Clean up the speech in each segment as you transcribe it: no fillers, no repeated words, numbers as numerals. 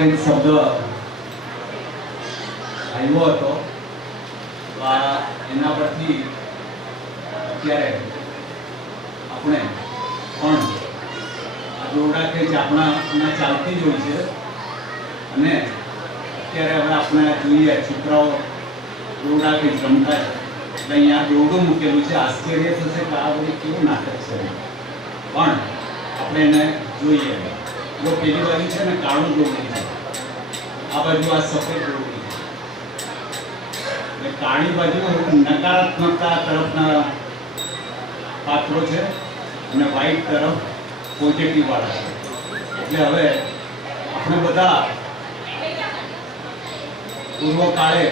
દોરડાખેંચ શબ્દ આવ્યો હતો તો એના પરથી અત્યારે આપણે પણ આ દોરડાખેંચ આપણા ચાલતી જ હોય છે અને અત્યારે હવે આપણે જોઈએ છોકરાઓ દોરડાખેંચ રમતા છે એટલે અહીંયા દોરડું મૂકેલું છે. આશ્ચર્ય થશે કે આ બધી કેવું નાટક છે, પણ આપણે એને જોઈએ. જો પેલી બાજુ છે ને કાળું દોરડું છે, આ બાજુ આ સફેદ દોરડું છે. એટલે કાળી બાજુ નકારાત્મકતા તરફના પાત્રો છે અને વ્હાઈટ તરફ પોઝિટિવ વાળા છે. એટલે હવે આપણે બધા પૂર્વ કાળે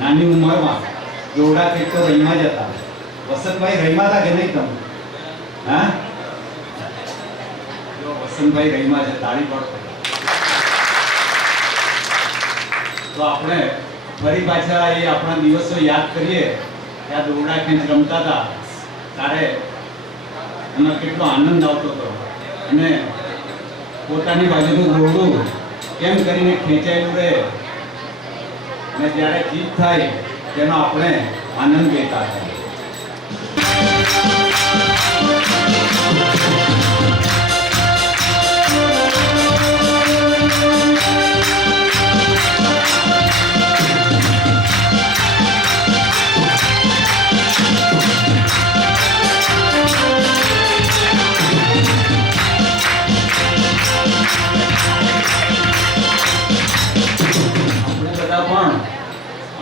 નાની ઉંમરમાં દોરડાખેંચ તો રહીમાં જ હતા. વસંતભાઈ રહીમાં હતા કે નહીં તમે? હા, જો વસંતભાઈ રહીમાં છે, તાળી પાડો. તો આપણે ફરી પાછા એ આપણા દિવસો યાદ કરીએ કે આ દોરડાખેંચ રમતા હતા ત્યારે એમાં કેટલો આનંદ આવતો હતો અને પોતાની બાજુનું દોરડું કેમ કરીને ખેંચાયેલું રહે અને જ્યારે જીત થાય તેનો આપણે આનંદ લેતા હતા.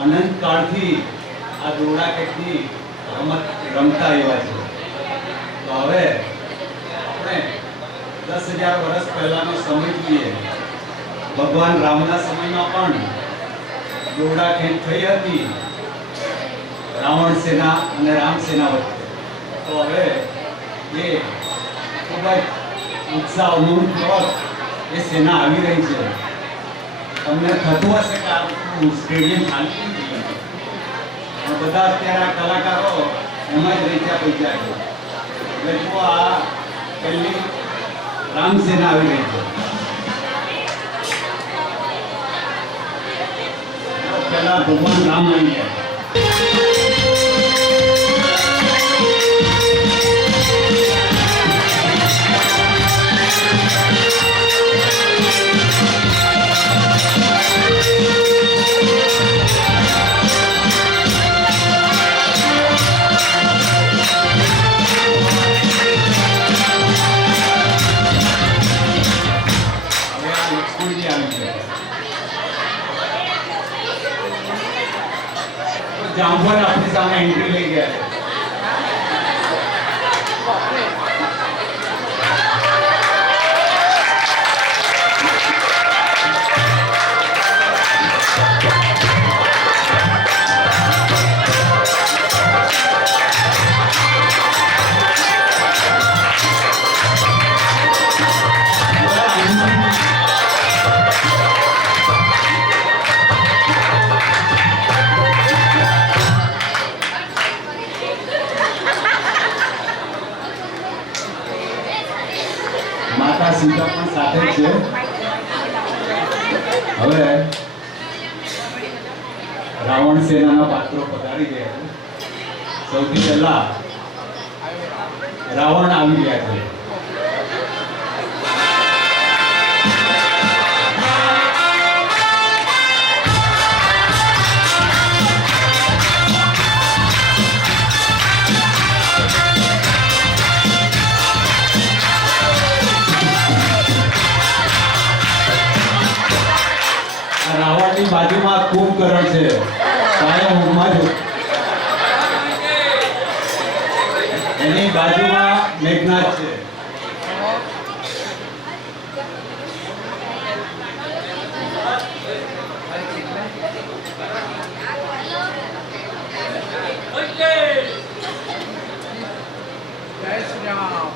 અનંતકાળથી આ દોરડાખેંચની રમત રમતા આવ્યા છે. તો હવે આપણે 10,000 વર્ષ પહેલાનો સમય જોઈએ. ભગવાન રામના સમયમાં પણ દોરડાખેંચ થઈ હતી રાવણ સેના અને રામ સેના વચ્ચે. તો હવે એ ખૂબ જ ઉત્સાહ ઉમંગપૂર્વક એ સેના આવી રહી છે. તમને થતું હશે કે આ સ્ટેડિયમ ખાલી નથી, પણ બધા અત્યારે આ કલાકારો એમાં જ રહી પૈસા છે. એટલે જો આ પહેલી રામ સેના આવી રહી છે. પહેલા ભગવાન રામ આવી ગયા. જામફળ આપણી સામે એન્ટ્રી લઈ ગયા છે. માતા સીતા પણ સાથે છે. હવે રાવણ સેનાના પાત્રો પધારી ગયા છે. સૌથી પહેલા રાવણ આવી ગયા છે. રાવણની બાજુમાં કુંભકર્ણ છે, કાયમ ઊંઘમાં જ. એની બાજુમાં મેઘનાદ છે. જય શ્રી રામ.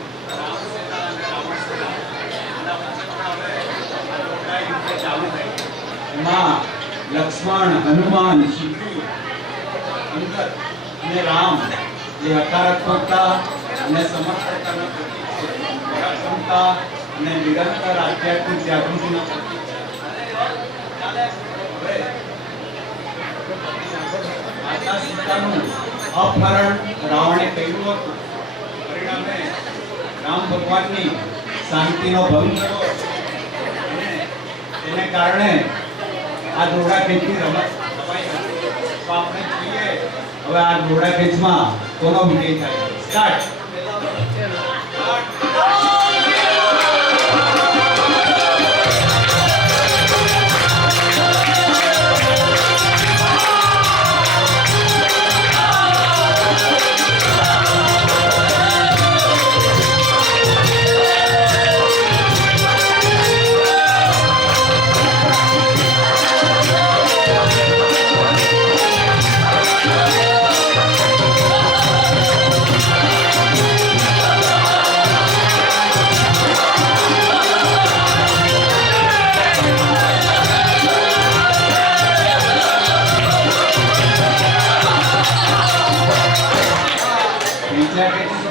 એમાં લક્ષ્મણ, હનુમાન, શિવજી, અંગદ અને રામ એ હકારાત્મકતા અને સમર્થકતાના પ્રતીક છે. પરાક્રમતા અને નિરંતર આધ્યાત્મિક જાગૃતિના પ્રતીક છે. અપહરણ રાવણે કર્યું હતું, પરિણામે રામ ભગવાનની શાંતિનો ભંગ થયો અને તેને કારણે આ દોરડા ખેંચની રમત થવાઈ હતી. તો આપણે જોઈએ હવે આ દોરડા ખેંચમાં કોનો વિજય થાય. સ્ટાર્ટ.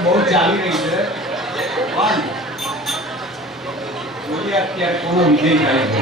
બહુ ચાલી રહી છે પણ જોઈએ અત્યારે કોનો વિજય થાય છે.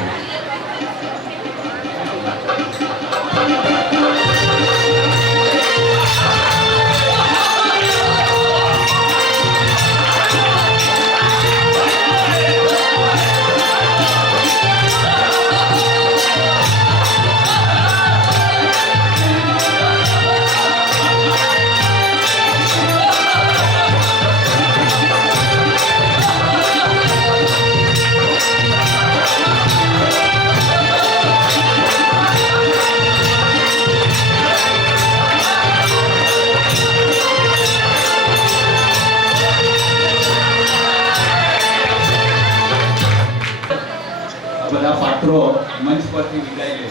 બધા પાત્રો મંચ પરથી વિદાય લે.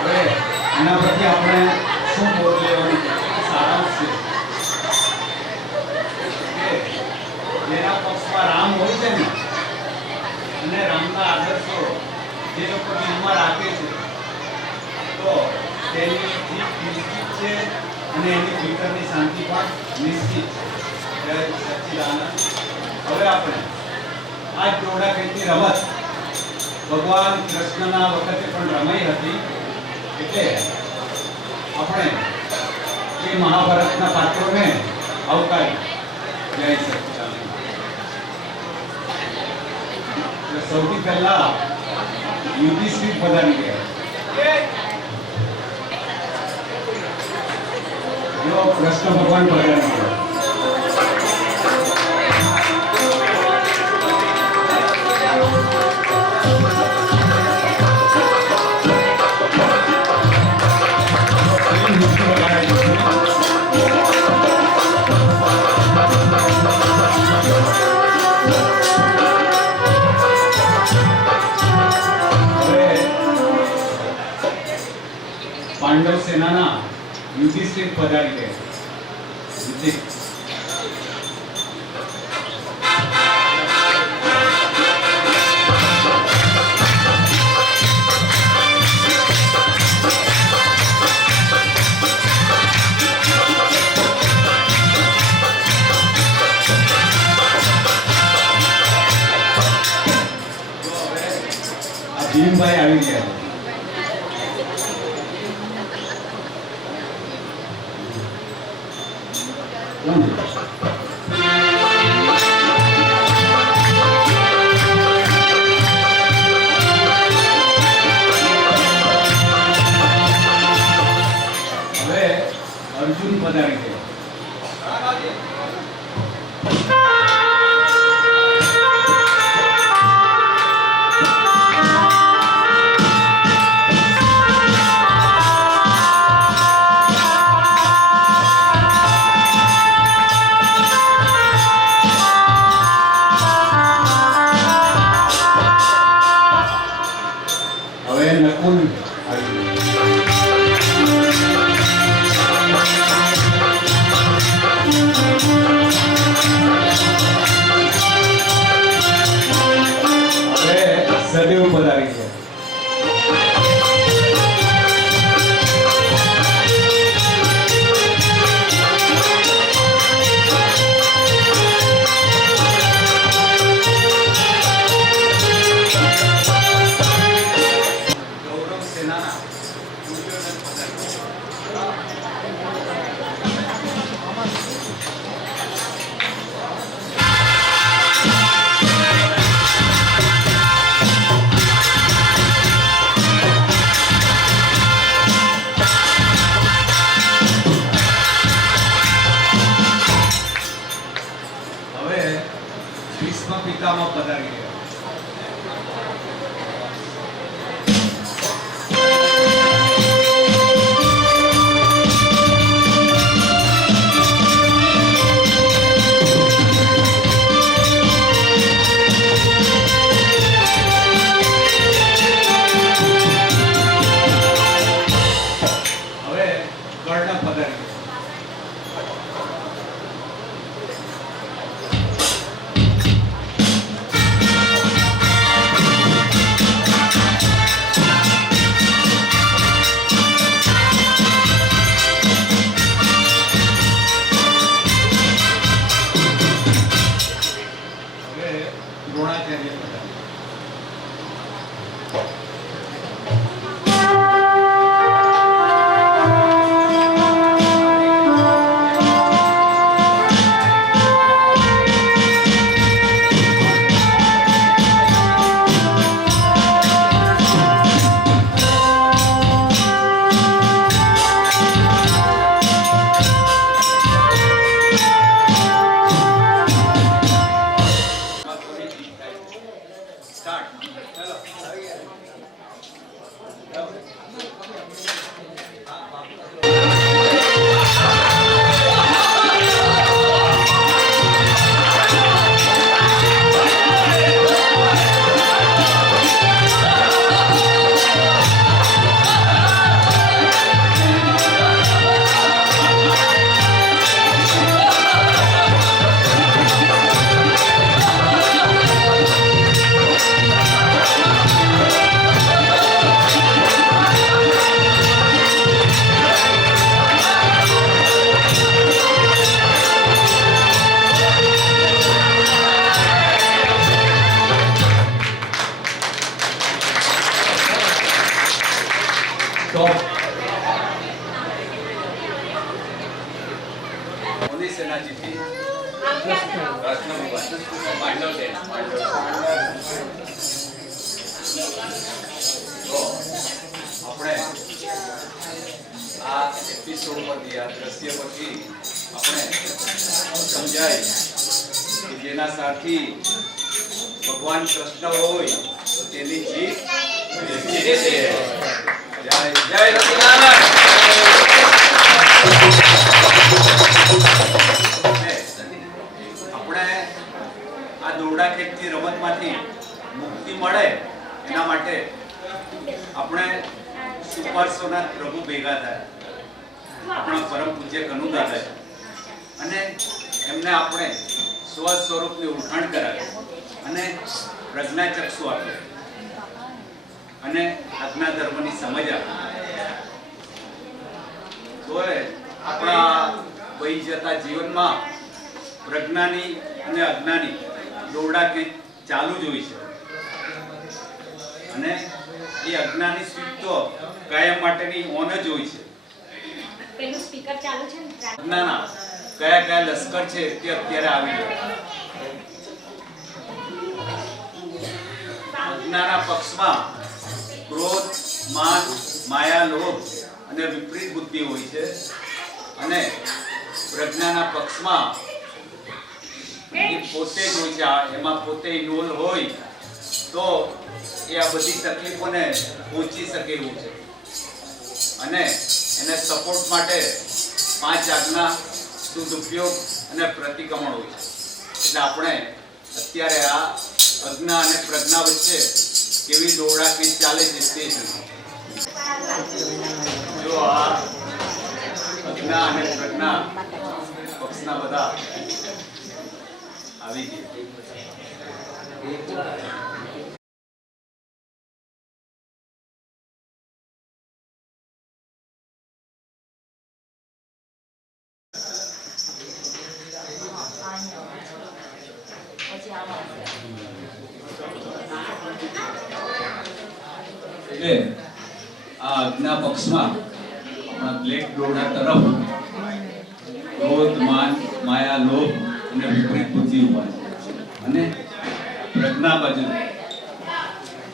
હવે એના પરથી આપણે શું બોલ લેવાનું સારાંશ છે કે જેના પક્ષમાં રામ હોય છે ને અને રામના આદર્શો જે લોકો દિલમાં રાખે છે તો તેની જીત નિશ્ચિત છે અને એની ભીતરની શાંતિ પણ નિશ્ચિત છે. જય સચ્ચિદાનંદ. હવે આપણે આ દોરડા ખેંચની રમત ભગવાન કૃષ્ણના વખતે પણ રમાઈ હતી એટલે આપણે એ મહાભારતના પાત્રોને આવકારી. જય સચ્ચિદાનંદ. સૌથી પહેલા યુધિષ્ઠિર પધારી ગયા. કૃષ્ણ ભગવાન પધાર્યા. પાંડવ સેનાના યુધિષ્ઠિર પધારી ગયા. ભીમભાઈ આવી ગયા. હવે અર્જુન પધારી ગયા. ભીષ્મ પિતામહ પધારી ગયા. હવે કર્ણ પધારી ગયા. હવે દ્રોણાચાર્ય પધારી. તો કોની સેના જીતી? કૃષ્ણ ભગવાન. પાંડવ સેના. તો આપણે આ એપિસોડ પરથી, આ દ્રશ્ય પરથી આપણે સમજાય કે જેના સાથી ભગવાન કૃષ્ણ હોય તો તેની જીત નિશ્ચિત છે. જય જય રઘુનાથ. આપણે આ દોરડા ખેંચતી રમતમાંથી મુક્તિ મળે એના માટે આપણે સુપર સોનાથ પ્રભુ ભેગા થાય, આપણા પરમ પૂજ્ય કનુ દાદા, અને એમને આપણે સ્વ સ્વરૂપની ઓળખાણ કરાવે અને પ્રજ્ઞાચક્ષુ આપે અને આજ્ઞા ધર્મની સમજ આપે. તો આપણા વહી જતા જીવનમાં પ્રજ્ઞાની અને અજ્ઞાની દોરડા કે ચાલુ જ હોય છે, અને એ અજ્ઞાની સ્વિચ તો કાયમ માટેની ઓન જ હોય છે. પેલું સ્પીકર ચાલુ છે ને? અજ્ઞાના કયા કયા લશ્કર છે તે અત્યારે આવી ગયા. અજ્ઞાના પક્ષમાં ક્રોધ, માન, માયા, લોભ અને વિપરીત બુદ્ધિ હોય છે, અને પ્રજ્ઞાના પક્ષમાં એ પોતે જ હોય છે. એમાં પોતે ઇન્વોલ્વ હોય તો એ આ બધી તકલીફોને પહોંચી શકે એવું છે, અને એને સપોર્ટ માટે 5 આજ્ઞા, શુદ્ધ ઉપયોગ અને પ્રતિક્રમણ હોય છે. એટલે આપણે અત્યારે આ અજ્ઞા અને પ્રજ્ઞા વચ્ચે કેવી દોરડા ખેંચ ચાલે છે તે જોઈએ. જો આ અજ્ઞા અને પ્રજ્ઞા પક્ષના બધા આવી ગયા. એટલે આ આજ્ઞા પક્ષમાં આપણા બ્લેક દોરડા તરફ ક્રોધ, માન, માયા, લોભ અને વિપરીત બુદ્ધિ હોય, અને પ્રજ્ઞા બાજુ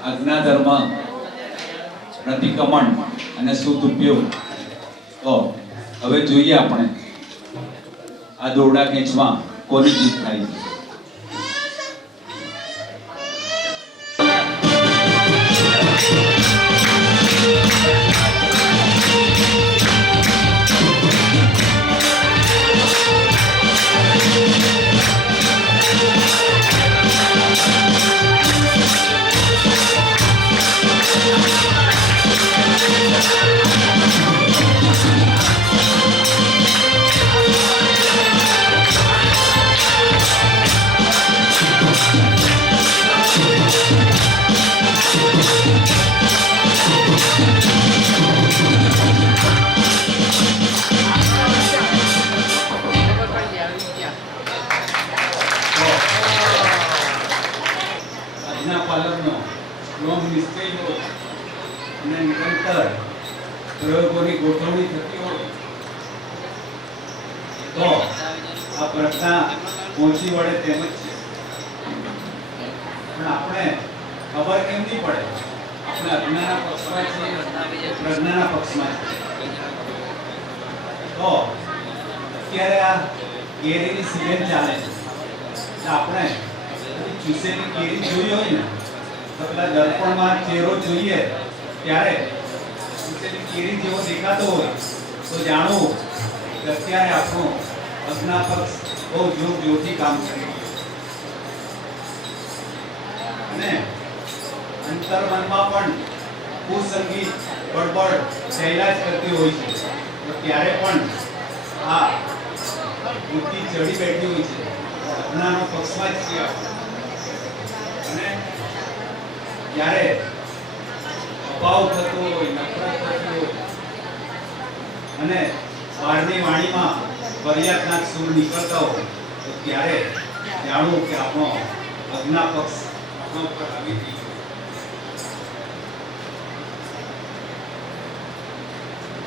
આજ્ઞા ધર્મ, પ્રતિક્રમણ અને શુદ્ધ ઉપયોગ. તો હવે જોઈએ આપણે આ દોરડા ખેંચમાં કોની જીત થાય છે. દ્રઢ નિશ્ચય અને નિરંતર પ્રયોગોની ગોઠવણી થતી હોય તો આ પ્રજ્ઞા પહોંચી વળે તેમ જ છે. પણ આપણે ખબર કેમ નહીં પડે? આપણે અજ્ઞાના પક્ષમાં છીએ, પ્રજ્ઞાના પક્ષમાં છીએ. તો અત્યારે આ કેરીની સિઝન ચાલે છે, એટલે આપણે ચૂસેલી કેરી જોઈ હોય ને તો પેલા દર્પણમાં ચહેરો જોઈએ ત્યારે ચૂસેલી કેરી જેવો દેખાતો હોય તો જાણવું કે અત્યારે આપણો અજ્ઞા પક્ષ બહુ જોરથી કામ કરી રહ્યો છે. અને અંતર્મનમાં પણ કુસંગીત બળબડ સહેલાજ કરતી હોય છે. તો ત્યારે પણ આ બુદ્ધિ ચડી બેઠી હોય છે, અજ્ઞાનો પક્ષમાં જ છીએ આપણે. અને જ્યારે અભાવ થતો હોય, નફરત થતી હોય અને બહારની વાણીમાં પર્યાપ્તના સૂર નીકળતા હોય તો ત્યારે જાણવું કે આપણો અજ્ઞા પક્ષ આપણા ઉપર આવી ગયો.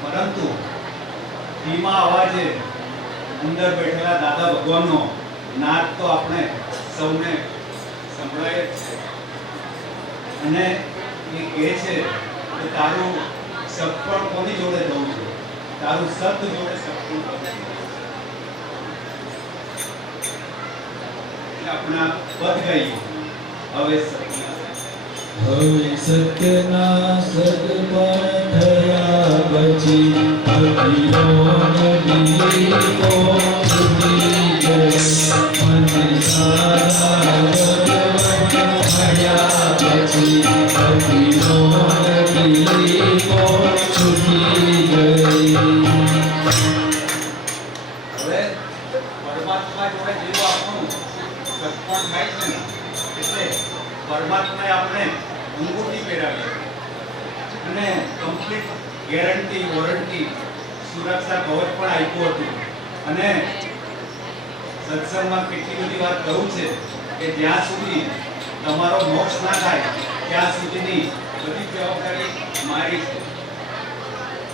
પરંતુ ધીમા અવાજે અંદર બેઠેલા દાદા ભગવાનનો નાદ તો આપણે સૌને સંભળાય જ છે. અને એ કહે છે કે તારું સત્પણ કોની જોડે જવું છે? તારું સત જોડે સત્પણ કરવું છે. એટલે આપણા પદ ગાઈએ. હવે સત્યના સદપણ થયા પછી અભિનો નદીકો છૂટી ગઈ. મને સારા મળ્યા પછી અભિનો નદીકો છૂટી ગઈ. હવે પરમાત્મા જોડે જેવું આપણું સત્પણ થાય છે ને એટલે પરમાત્માએ આપણે અંગૂઠી પહેરાવી અને કમ્પ્લીટ ગેરંટી વોરંટી સુરક્ષા કવચ પણ આપ્યું હતું. અને સત્સંગમાં કેટલી બધી વાત કહું છે કે જ્યાં સુધી તમારો મોક્ષ ના થાય ત્યાં સુધીની બધી જવાબદારી મારી છે.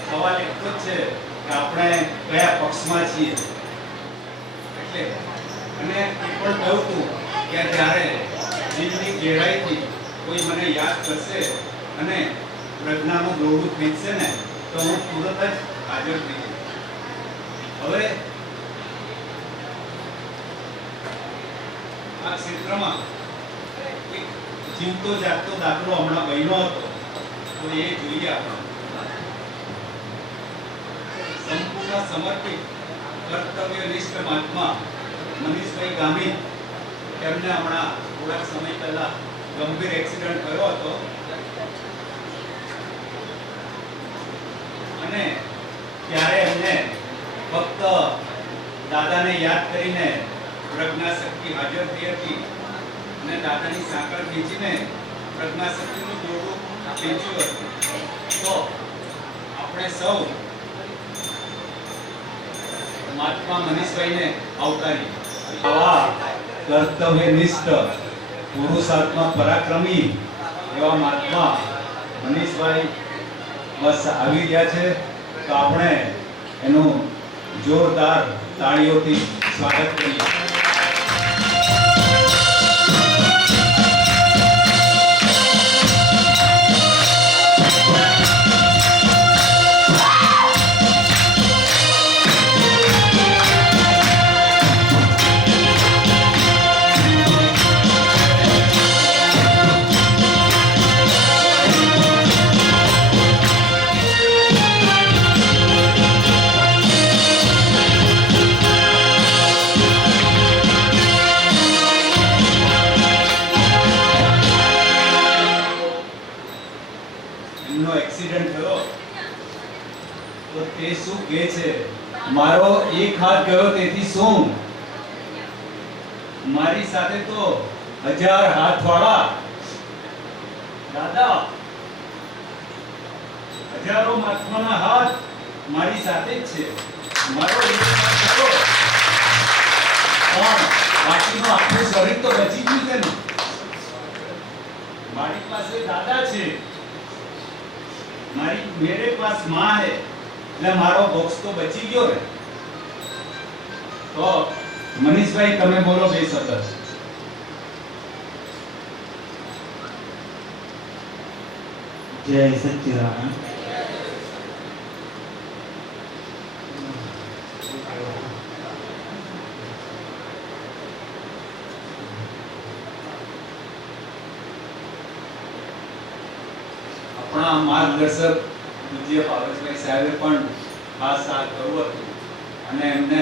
સવાલ એટલો જ છે કે આપણે કયા પક્ષમાં છીએ. એટલે અને એ પણ કહું છું કે જ્યારે દિલની ગહેરાઈથી કોઈ મને યાદ કરશે અને પ્રજ્ઞાનું દોરડું ખેંચશે ને તો હું તુરંત જ હાજર થઈ જઈશ. હવે આ ક્ષેત્રમાં એક જીવતો જાગતો દાખલો હમણાં બન્યો હતો તો એ જોઈએ આપણે. સંપૂર્ણ સમર્પિત કર્તવ્યનિષ્ઠ મહાત્મા મનીષભાઈ ગામિત, એમને હમણાં થોડાક સમય પહેલા ગંભીર એક્સિડન્ટ થયો હતો અને ત્યારે એમને ફક્ત દાદાને યાદ કરીને પ્રજ્ઞાશક્તિ હાજર થઈ હતી અને દાદાની સાંકળ ખેંચીને પ્રજ્ઞાશક્તિનું દોરડું ખેંચ્યું હતું. તો આપણે સૌ મહાત્મા મનીષભાઈને આવકારી. આવા કર્તવ્યનિષ્ઠ પુરુષાર્થમાં પરાક્રમી એવા મહાત્મા મનીષભાઈ બસ આવી રહ્યા છે. તો આપણે એનું જોરદાર તાળીઓથી સ્વાગત કરીએ. એમનો એક્સિડન્ટ થયો તો તે શું કહે છે? મારો એક હાથ ગયો તેથી શું? મારી સાથે તો 1000 હાથ વાળા દાદા, હજારો મહાત્માના હાથ મારી સાથે જ છે. મારો એક હાથ ગયો પણ બાકીનું આખું શરીર તો બચી ગયું છે ને. મારી પાસે દાદા છે, मेरे पास माँ है, એટલે મારો બોક્સ તો બચી ગયો ને. તો મનીષભાઈ તમે બોલો બે શબ્દ. જય સચ્ચિદાનંદ. આપણા માર્ગદર્શક પૂજ્ય પાવસભાઈ સાહેબે પણ ખાસ આ કરવું હતું અને એમને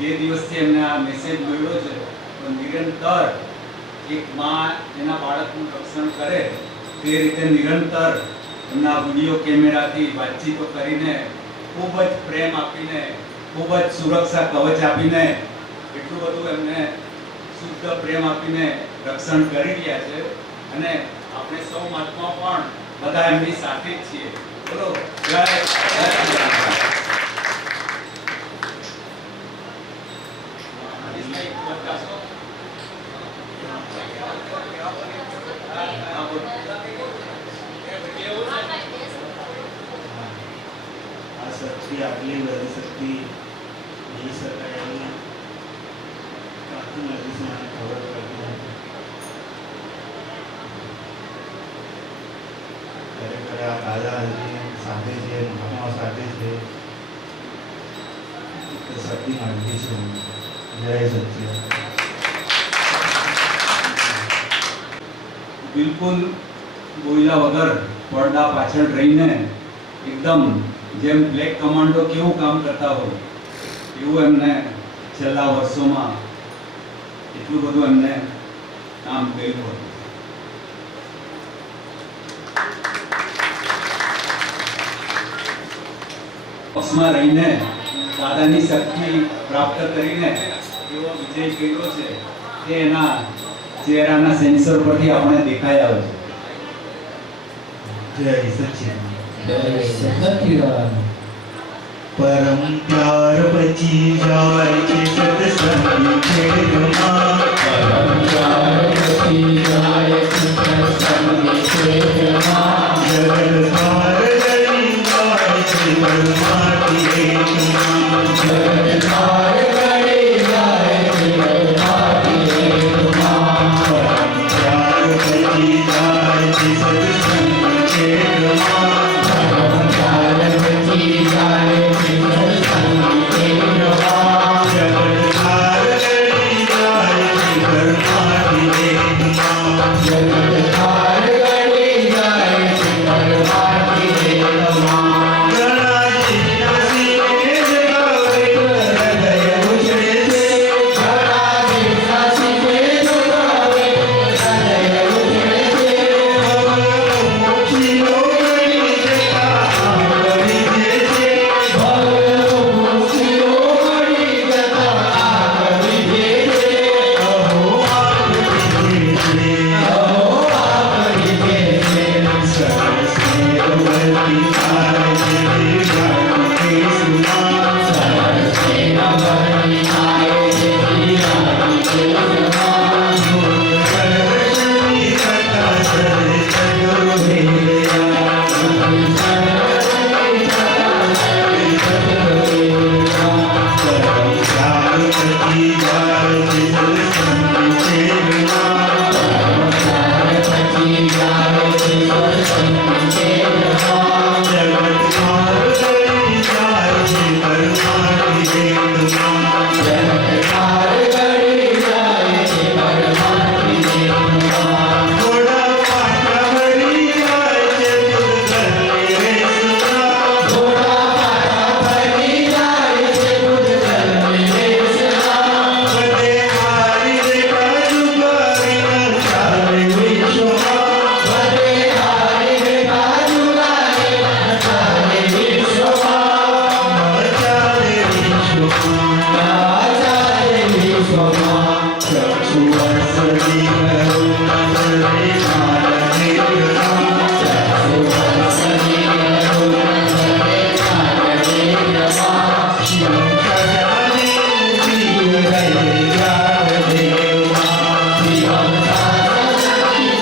જે દિવસથી એમને આ મેસેજ મળ્યો છે તો નિરંતર એક માં એના બાળકનું રક્ષણ કરે તે રીતે નિરંતર એમના વિડીયો કેમેરાથી વાતચીતો કરીને ખૂબ જ પ્રેમ આપીને ખૂબ જ સુરક્ષા કવચ આપીને એટલું બધું એમને શુદ્ધ પ્રેમ આપીને રક્ષણ કરી રહ્યા છે અને આપણે સૌ મહાત્મા પણ બધા એમની સાથે જ છીએ. બોલો જય આ શક્તિ આટલી બધી શક્તિ નહીં શકાય એની કાંથી નથી મને ખબર પડતી નથી. ખરેખર આ દાદાજી સાથે છે, મહાત્મા સાથે છે, તો શક્તિ માંગી છે. જય સચ્ચિદાનંદ. બિલકુલ બોલ્યા વગર પડદા પાછળ રહીને એકદમ જેમ બ્લેક કમાન્ડો કેવું કામ કરતા હોય એવું એમને છેલ્લા વર્ષોમાં એટલું બધું એમને કામ કર્યું હતું. પક્ષમાં રહીને દાદાની શક્તિ પ્રાપ્ત કરીને એવો વિજય કર્યો છે તે એના ચહેરાના સેન્સર પરથી આપણે દેખાઈ આવે છે. જય સચ્ચિદાનંદ. જય સચ્ચિદાનંદ. પરમ પ્યાર બચી જાય છે સત્સંગી ખેડમાં. પરમ પ્યાર બચી જાય છે સત્સંગી ખેડમાં. જગતભાર લઈ જાય છે પરમાર્થી એકમાં. જગતભાર લઈ જાય છે પરમાર્થી એકમાં. પરમ પ્યાર બચી જાય છે સત્સંગી ખેડમાં. પરમ પ્યાર બચી જાય છે સત્સંગી ખેડમાં. જગતભાર લઈ જાય છે પરમાર્થી એકમાં. જગતભાર લઈ જાય છે પરમાર્થી એકમાં. ઘણા જીવસીને જગાવે હૃદય ઉછળે છે. ઘણા જીવના શીખે જોડાવે હૃદય ઉછળે છે. મોક્ષીનો ગણી જતા આવડી જે છે. ભવનો મુક્તિઓ મળી જતા આગળ વધે છે. અહો આગળ વધે છે. અહો આગળ વધે છે. સરસે વરતી થાય છે જાગૃતિ સુમા. સરસેના વરણી થાય છે હીરાની કેસમાં. દર્શની કરતા સરે જગો ભેળ્યા. પરમ પ્યાર બચી જાય છે સત્સંગી ખેડમાં. પચી જાય છે સત્સંગી ખેડમાં. જગતભાર લઈ જાય છે પરમાર્થી એકમાં. જગતભાર લઈ જાય છે પરમાર્થી એકમાં. થોડા પાટા ભરી જાય છે દુર્ગંધની રેસમાં. થોડા પાટા ભરી જાય છે દૂધની રેસમાં. બધે હારી રેખા જુગારી નચાવે વિશ્વમાં. બધે હારી રેખા જુગારે નચાવે વિશ્વમાં. નચાવે વિશ્વમાં. નચાવે વિશ્વમાં. ચક્ષુ વસતી કરું નજરે મારા નેત્રમાં. સુવર્ષની કરુણા કરે કાગળે રમા. શિવ સજાને પીર રહે યાદ દેવમાં. જીવન સાસની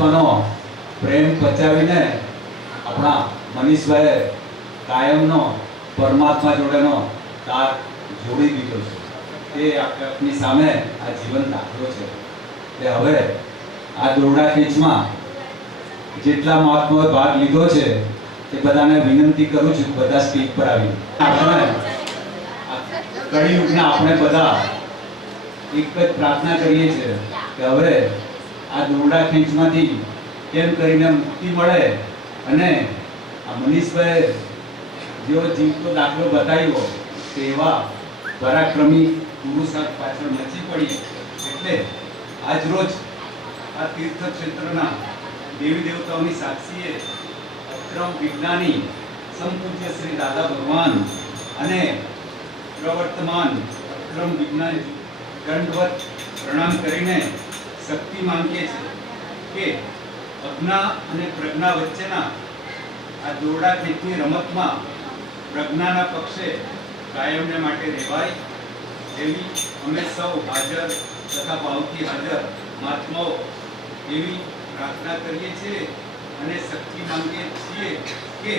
પરમાત્માનો પ્રેમ પચાવીને આપણા મનીષભાઈએ કાયમનો પરમાત્મા જોડેનો તાર જોડી દીધો છે. એ આપની સામે આ જીવન દાખલો છે કે હવે આ દોરડા ખેંચમાં જેટલા મહાત્માઓએ ભાગ લીધો છે તે બધાને વિનંતી કરું છું બધા સ્ટેજ પર આવી આપણે કળિયુગના આપણે બધા એક જ પ્રાર્થના કરીએ છીએ કે હવે આ દોરડા ખેંચમાંથી કેમ કરીને મુક્તિ મળે અને આ મનીષભાઈ જેવો જીવતો દાખલો બતાવ્યો કે એવા પરાક્રમી પુરુષ પાછળ મચી પડી. એટલે આજ રોજ આ તીર્થ ક્ષેત્રના દેવી દેવતાઓની સાક્ષીએ અક્રમ વિજ્ઞાની સંપૂજ્ય શ્રી દાદા ભગવાન અને પ્રવર્તમાન અક્રમ વિજ્ઞાન દંડવત પ્રણામ કરીને શક્તિ માંગીએ છીએ કે અજ્ઞા અને પ્રજ્ઞા વચ્ચેના આ દોરડા ખેંચની રમતમાં પ્રજ્ઞાના પક્ષે કાયમને માટે રહેવાય એવી અમે સૌ હાજર તથા ભાવથી હાજર મહાત્માઓ એવી પ્રાર્થના કરીએ છીએ અને શક્તિ માંગીએ છીએ કે